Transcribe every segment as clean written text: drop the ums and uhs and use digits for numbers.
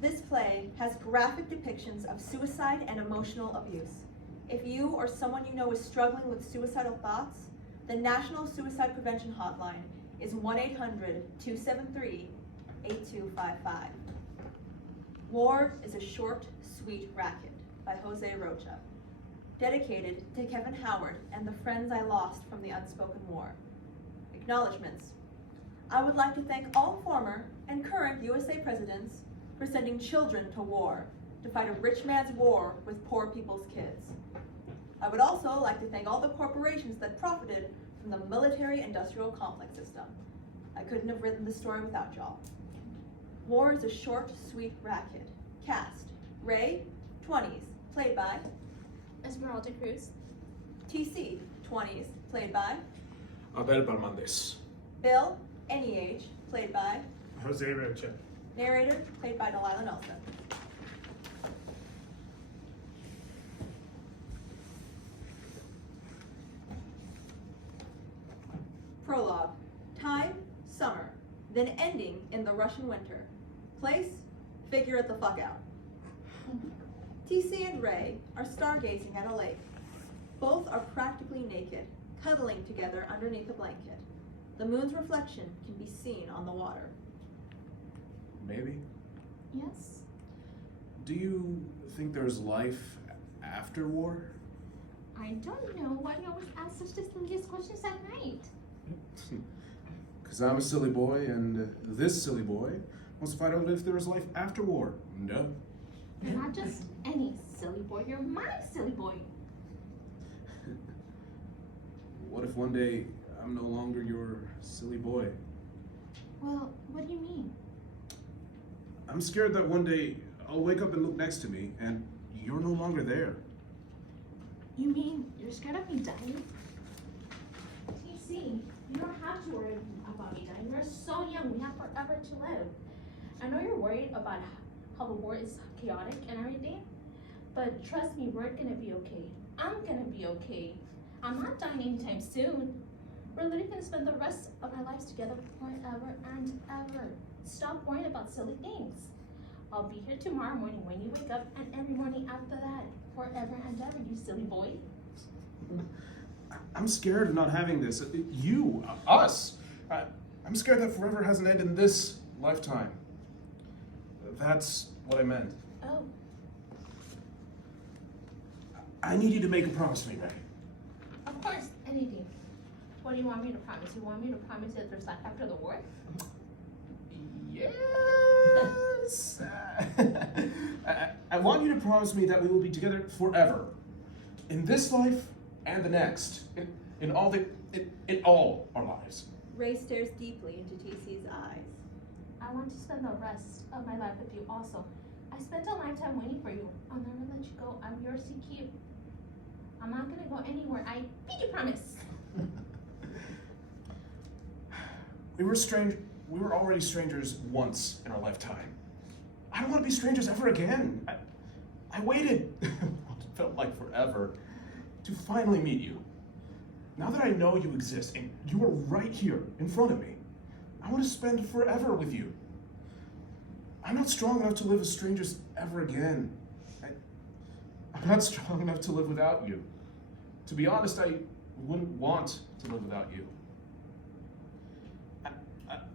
This play has graphic depictions of suicide and emotional abuse. If you or someone you know is struggling with suicidal thoughts, the National Suicide Prevention Hotline is 1-800-273-8255. War is a short, sweet racket by Jose Rocha, dedicated to Kevin Howard and the friends I lost from the unspoken war. Acknowledgements. I would like to thank all former and current USA presidents for sending children to war to fight a rich man's war with poor people's kids. I would also like to thank all the corporations that profited from the military-industrial complex system. I couldn't have written this story without y'all. War is a short, sweet racket. Cast: Rae, 20s, played by Esmeralda Cruz. TC, 20s, played by Abel Palmández. Bill, any age, played by Jose Rocha. Narrator, played by Dalilah Nelson. Prologue. Time, summer, then ending in the Russian winter. Place, figure it the fuck out. TC and Rae are stargazing at a lake. Both are practically naked, cuddling together underneath a blanket. The moon's reflection can be seen on the water. Maybe. Yes. Do you think there's life after war? I don't know why you always ask such the silliest questions at night. Because I'm a silly boy, and this silly boy wants to find out if there is life after war. No. You're not just any silly boy, you're my silly boy. What if one day I'm no longer your silly boy? Well, what do you mean? I'm scared that one day I'll wake up and look next to me, and you're no longer there. You mean you're scared of me dying? TC, you don't have to worry about me dying. You're so young, we have forever to live. I know you're worried about how the war is chaotic and everything, but trust me, we're gonna be okay. I'm gonna be okay. I'm not dying anytime soon. We're literally gonna spend the rest of our lives together forever and ever. Stop worrying about silly things. I'll be here tomorrow morning when you wake up, and every morning after that, forever and ever, you silly boy. I'm scared of not having this. You, us. I'm scared that forever has an end in this lifetime. That's what I meant. Oh, I need you to make a promise to me, Rae. of course, anything. What do you want me to promise? You want me to promise that there's life after the war? Yes. I want you to promise me that we will be together forever, in this life and the next, in all our lives. Rae stares deeply into TC's eyes. I want to spend the rest of my life with you also. I spent a lifetime waiting for you. I'll never let you go. I'm yours to keep. I'm not gonna go anywhere. I pinky promise. We were already strangers once in our lifetime. I don't want to be strangers ever again. I waited what felt like forever to finally meet you. Now that I know you exist and you are right here in front of me, I want to spend forever with you. I'm not strong enough to live as strangers ever again. I'm not strong enough to live without you. To be honest, I wouldn't want to live without you.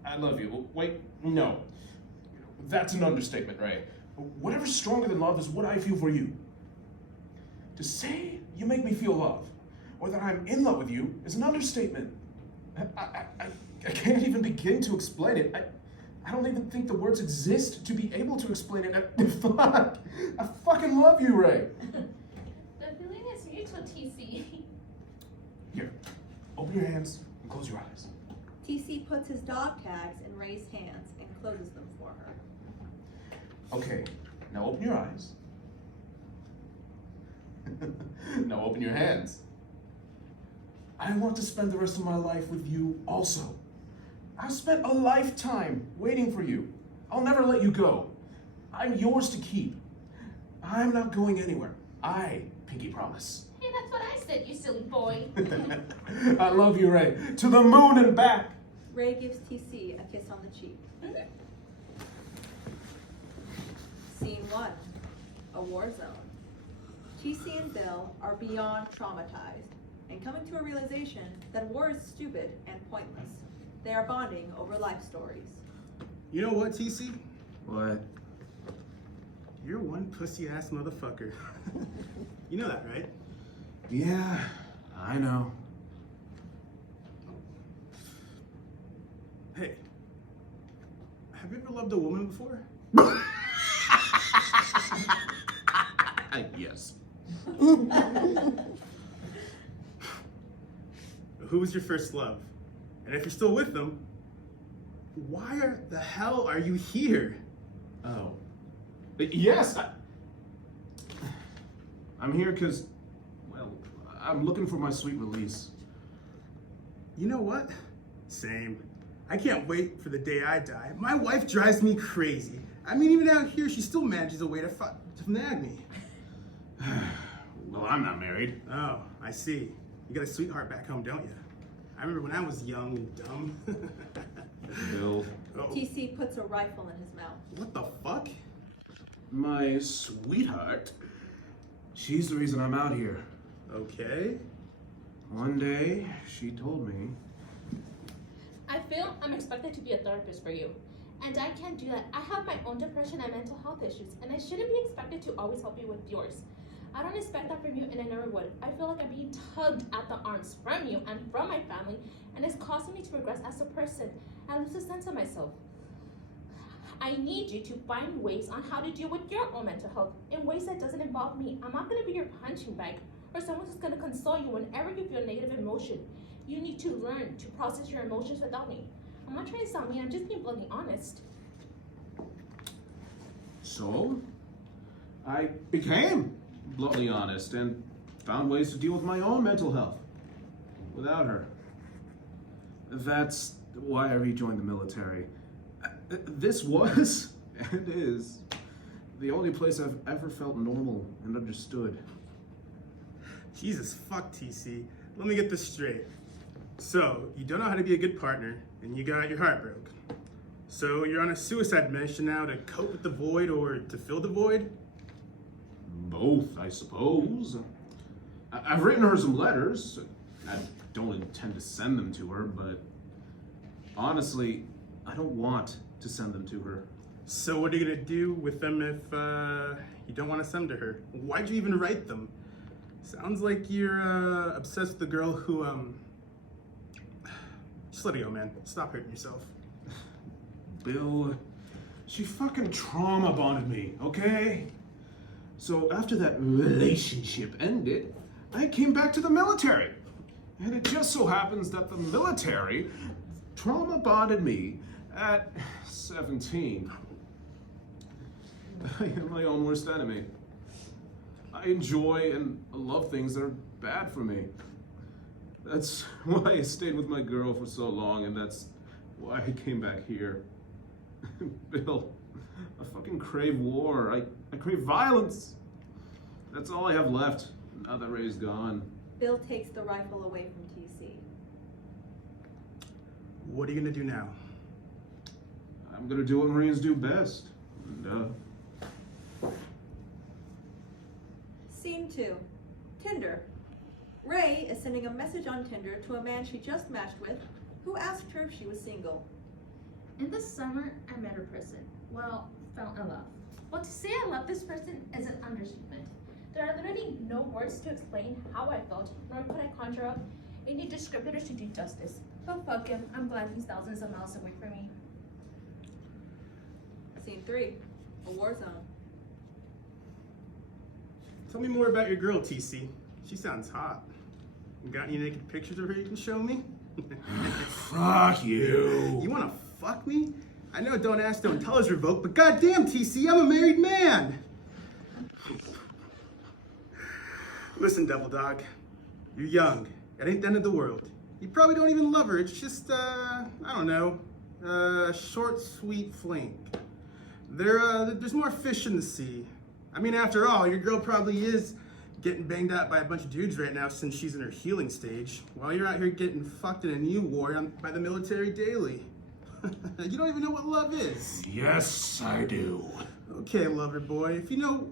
I love you. Wait, no. That's an understatement, Rae. Whatever's stronger than love is what I feel for you. To say you make me feel love, or that I'm in love with you, is an understatement. I can't even begin to explain it. I don't even think the words exist to be able to explain it. Fuck. I fucking love you, Rae. The feeling is mutual, TC. Here, open your hands and close your eyes. TC puts his dog tags in Rae's hands and closes them for her. Okay, now open your eyes. Now open your hands. I want to spend the rest of my life with you also. I've spent a lifetime waiting for you. I'll never let you go. I'm yours to keep. I'm not going anywhere. I pinky promise. Hey, that's what I said, you silly boy. I love you, Rae. To the moon and back. Rae gives TC a kiss on the cheek. Scene 1, a war zone. TC and Bill are beyond traumatized and coming to a realization that war is stupid and pointless. They are bonding over life stories. You know what, TC? What? You're one pussy-ass motherfucker. You know that, right? Yeah, I know. Hey, have you ever loved a woman before? Yes. Who was your first love? And if you're still with them, why the hell are you here? Oh. Yes, I'm here because, well, I'm looking for my sweet release. You know what? Same. I can't wait for the day I die. My wife drives me crazy. I mean, even out here, she still manages a way to nag me. Well, I'm not married. Oh, I see. You got a sweetheart back home, don't you? I remember when I was young and dumb. Bill. Oh, TC puts a rifle in his mouth. what the fuck? My sweetheart. She's the reason I'm out here. Okay. One day, she told me. I feel I'm expected to be a therapist for you. And I can't do that. I have my own depression and mental health issues, and I shouldn't be expected to always help you with yours. I don't expect that from you, and I never would. I feel like I'm being tugged at the arms from you and from my family, and it's causing me to regress as a person. I lose a sense of myself. I need you to find ways on how to deal with your own mental health in ways that doesn't involve me. I'm not gonna be your punching bag or someone who's gonna console you whenever you feel negative emotion. You need to learn to process your emotions without me. I'm not trying to sound mean, I'm just being bluntly honest. So, I became bluntly honest and found ways to deal with my own mental health without her. That's why I rejoined the military. This was, and is, the only place I've ever felt normal and understood. Jesus fuck, TC. Let me get this straight. So, you don't know how to be a good partner, and you got your heart broke. So, you're on a suicide mission now to cope with the void or to fill the void? Both, I suppose. I've written her some letters. I don't intend to send them to her, but honestly, I don't want to send them to her. So, what are you gonna do with them if you don't want to send them to her? Why'd you even write them? Sounds like you're obsessed with the girl who, Just let it go, man. Stop hurting yourself. Bill, she fucking trauma bonded me, okay? So after that relationship ended, I came back to the military. And it just so happens that the military trauma bonded me at 17. I am my own worst enemy. I enjoy and love things that are bad for me. That's why I stayed with my girl for so long, and that's why I came back here. Bill, I fucking crave war. I crave violence. That's all I have left now that Rae's gone. Bill takes the rifle away from TC. What are you gonna do now? I'm gonna do what Marines do best. And, Scene 2, Tinder. Rae is sending a message on Tinder to a man she just matched with, who asked her if she was single. In the summer, I met a person. Well, fell in love. Well, to say I love this person is an understatement. There are literally no words to explain how I felt, nor could I conjure up any descriptors to do justice. But fuck him, I'm glad he's thousands of miles away from me. Scene 3, a war zone. Tell me more about your girl, TC. She sounds hot. You got any naked pictures of her you can show me? Fuck you. You wanna fuck me? I know don't ask, don't tell is revoked, but goddamn, TC, I'm a married man. Listen, Devil Dog, you're young. It ain't the end of the world. You probably don't even love her. It's just, I don't know, a short, sweet fling. There's more fish in the sea. I mean, after all, your girl probably is getting banged out by a bunch of dudes right now since she's in her healing stage, while you're out here getting fucked in a new war by the military daily. You don't even know what love is. Yes, I do. Okay, lover boy. If you know,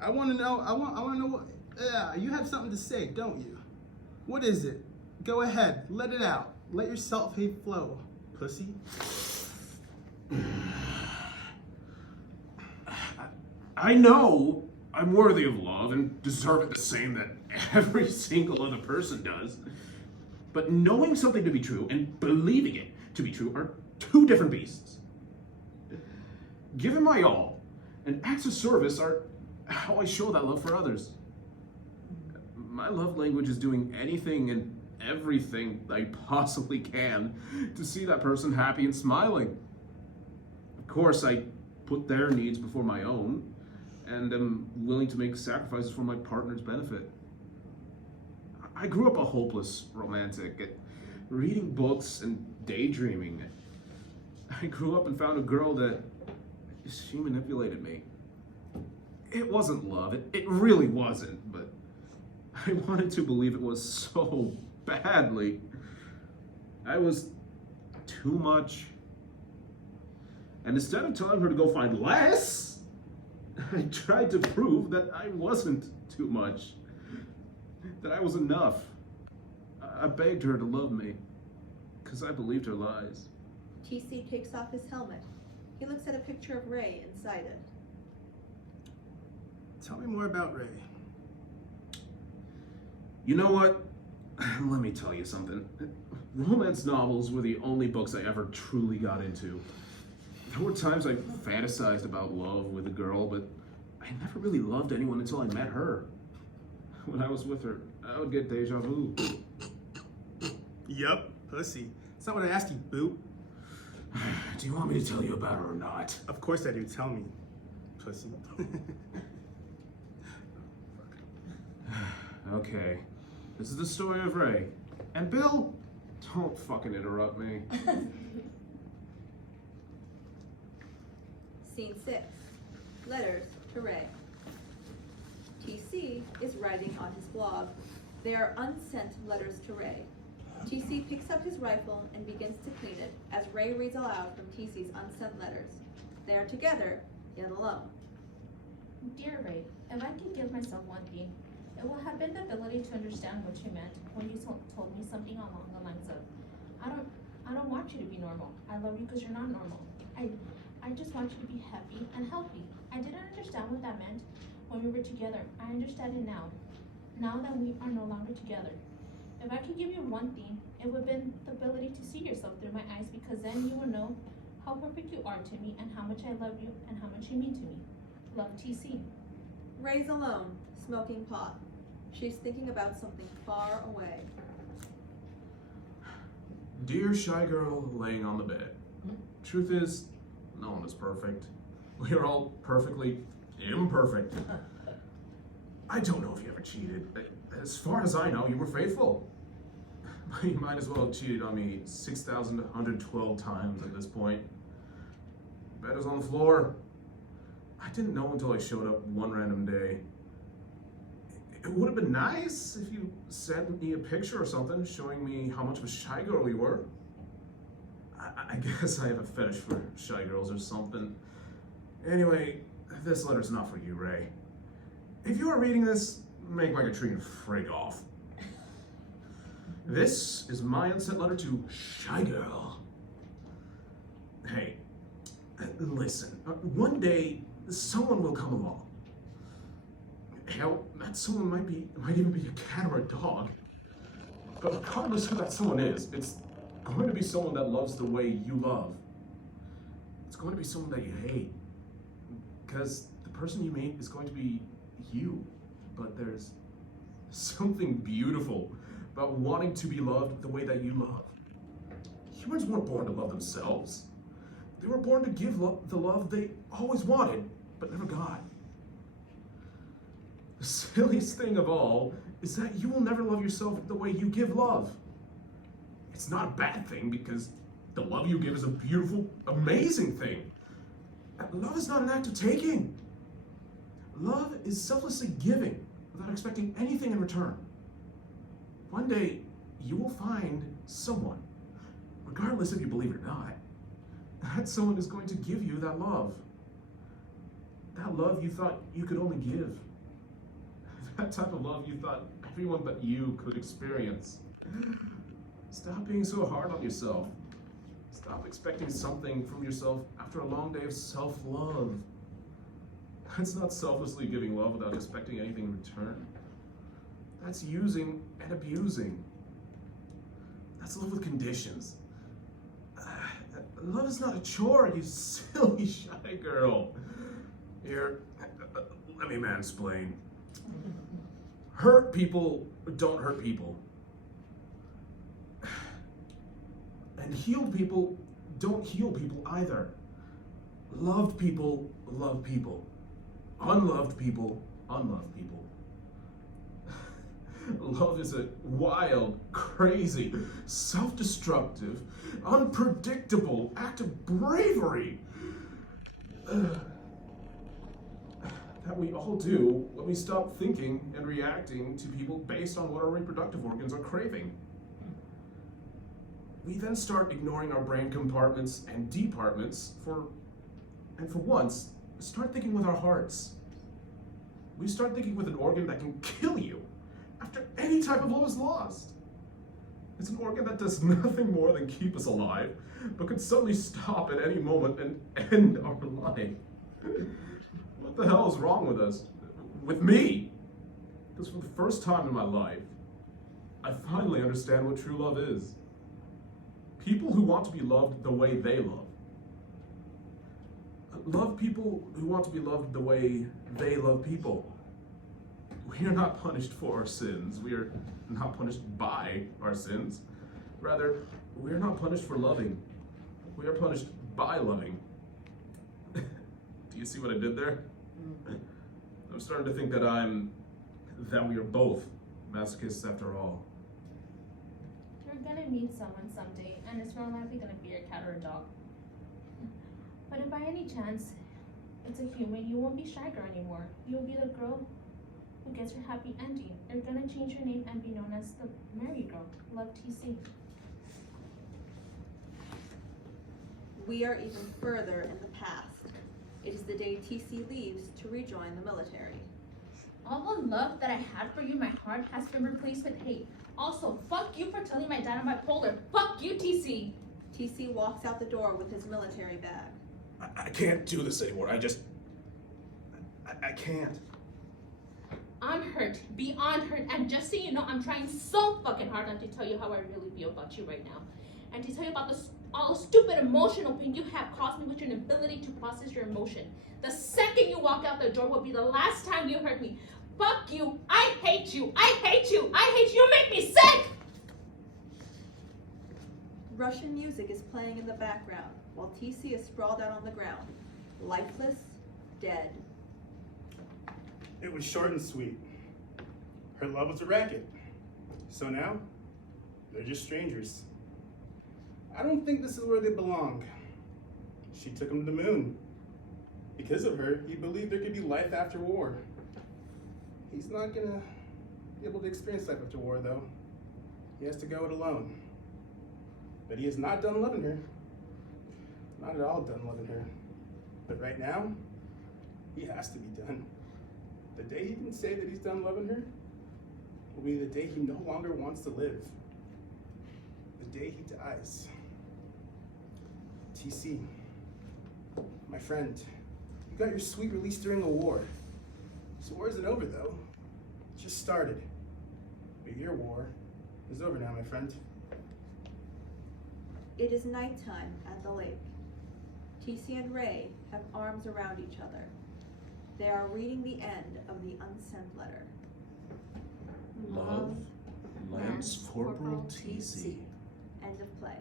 I want to know. I want to know what. Yeah, you have something to say, don't you? What is it? Go ahead. Let it out. Let your self-hate flow, pussy. I know I'm worthy of love and deserve it the same that every single other person does. But knowing something to be true and believing it to be true are two different beasts. Giving my all and acts of service are how I show that love for others. My love language is doing anything and everything I possibly can to see that person happy and smiling. Of course, I put their needs before my own and am willing to make sacrifices for my partner's benefit. I grew up a hopeless romantic, reading books and daydreaming. I grew up and found a girl that she manipulated me. It wasn't love, it really wasn't, but I wanted to believe it was so badly. I was too much. And instead of telling her to go find less, I tried to prove that I wasn't too much, that I was enough. I begged her to love me, because I believed her lies. TC takes off his helmet. He looks at a picture of Rae inside it. Tell me more about Rae. You know what? Let me tell you something. Romance novels were the only books I ever truly got into. There were times I fantasized about love with a girl, but I never really loved anyone until I met her. When I was with her, I would get deja vu. Yup, pussy. That's not what I asked you, boo. Do you want me to tell you about her or not? Of course I do. Tell me, pussy. Okay. This is the story of Rae. And Bill, don't fucking interrupt me. Scene 6. Letters to Rae. TC is writing on his blog. They are unsent letters to Rae. TC picks up his rifle and begins to clean it as Rae reads aloud from TC's unsent letters. They are together, yet alone. Dear Rae, if I could give myself one thing, it would have been the ability to understand what you meant when you told me something along the lines of, I don't want you to be normal. I love you because you're not normal. I just want you to be happy and healthy. I didn't understand what that meant when we were together. I understand it now. Now that we are no longer together. If I could give you one thing, it would have been the ability to see yourself through my eyes, because then you will know how perfect you are to me and how much I love you and how much you mean to me. Love, TC. Rae's alone, smoking pot. She's thinking about something far away. Dear shy girl laying on the bed. Truth is, no one is perfect. We are all perfectly imperfect. I don't know if you ever cheated. As far as I know, you were faithful. You might as well have cheated on me 6,112 times at this point. Bed was on the floor. I didn't know until I showed up one random day. It would have been nice if you sent me a picture or something showing me how much of a shy girl you were. I guess I have a fetish for shy girls or something. Anyway, this letter's not for you, Rae. If you are reading this, make like a tree and frig off. This is my unsent letter to Shy Girl. Hey, listen, one day someone will come along. Hell, that someone might even be a cat or a dog. But regardless who that someone is, it's going to be someone that loves the way you love. It's going to be someone that you hate. Because the person you meet is going to be you. But there's something beautiful about wanting to be loved the way that you love. Humans weren't born to love themselves. They were born to give the love they always wanted, but never got. The silliest thing of all is that you will never love yourself the way you give love. It's not a bad thing, because the love you give is a beautiful, amazing thing. Love is not an act of taking. Love is selflessly giving without expecting anything in return. One day, you will find someone, regardless if you believe it or not, that someone is going to give you that love. That love you thought you could only give. That type of love you thought everyone but you could experience. Stop being so hard on yourself. Stop expecting something from yourself after a long day of self-love. That's not selflessly giving love without expecting anything in return. That's using and abusing. That's love with conditions. Love is not a chore, you silly shy girl. Here, let me mansplain. Hurt people don't hurt people. And healed people don't heal people either. Loved people love people. Unloved people unlove people. Love is a wild, crazy, self-destructive, unpredictable act of bravery that we all do when we stop thinking and reacting to people based on what our reproductive organs are craving. We then start ignoring our brain compartments and departments for once, start thinking with our hearts. We start thinking with an organ that can kill you after any type of love is lost. It's an organ that does nothing more than keep us alive, but could suddenly stop at any moment and end our life. What the hell is wrong with us? With me? Because for the first time in my life, I finally understand what true love is. People who want to be loved the way they love. Love people who want to be loved the way they love people. We are not punished for our sins. We are not punished by our sins. Rather, we are not punished for loving. We are punished by loving. Do you see what I did there? I'm starting to think that we are both masochists after all. You're gonna meet someone someday, and it's more likely gonna be a cat or a dog. But if by any chance it's a human, you won't be Shy Girl anymore. You'll be the girl who gets her happy ending. You're gonna change your name and be known as the Merry Girl. Love, TC. We are even further in the past. It is the day TC leaves to rejoin the military. All the love that I had for you in my heart has been replaced with hate. Also, fuck you for telling my dad I'm bipolar. Fuck you, TC. TC walks out the door with his military bag. I can't do this anymore. I can't. I'm hurt, beyond hurt, and just so you know, I'm trying so fucking hard not to tell you how I really feel about you right now. And to tell you about all the stupid emotional pain you have caused me with your inability to process your emotion. The second you walk out the door will be the last time you heard me. Fuck you, I hate you, I hate you, I hate you, you make me sick! Russian music is playing in the background while TC is sprawled out on the ground, lifeless, dead. It was short and sweet. Her love was a racket. So now, they're just strangers. I don't think this is where they belong. She took him to the moon. Because of her, he believed there could be life after war. He's not gonna be able to experience life after war, though. He has to go it alone. But he is not done loving her. Not at all done loving her. But right now, he has to be done. The day he can say that he's done loving her will be the day he no longer wants to live. The day he dies. TC, my friend, you got your sweet release during the war. This war isn't over though. It just started. But your war is over now, my friend. It is nighttime at the lake. TC and Rae have arms around each other. They are reading the end of the unsent letter. Love, Lance Corporal TC. End of play.